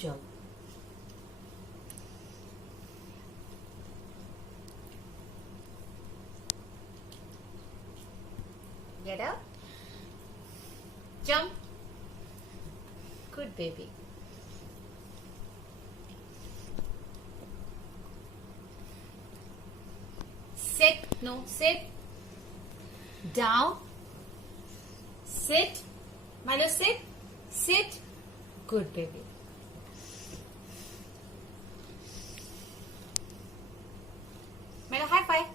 job. Get up. Jump. Good baby. Sit. No, sit. Down. Sit. Milo, sit. Sit. Good baby. Milo, high five.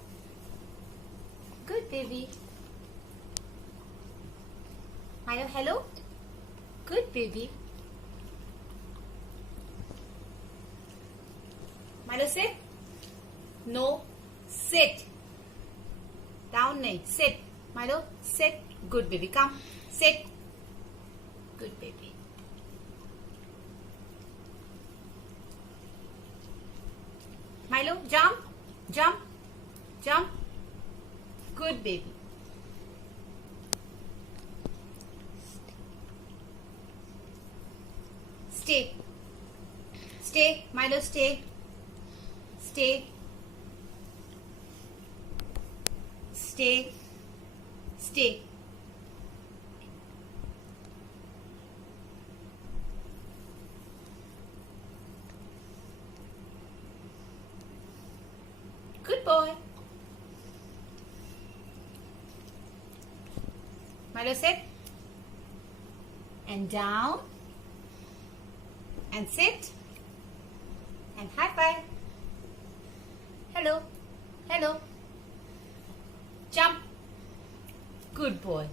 Good baby. Milo, hello. Good baby. Milo, sit. No, sit. Down, nahi. Sit. Milo, sit. Good baby. Come. Sit. Good baby. Milo, jump. Jump. Jump. Good baby. Stay. Stay. Milo, stay. Stay. Stay. Stay. Good boy. Milo, sit. And down. And sit. And high five. Hello. Hello. Jump. Good boy.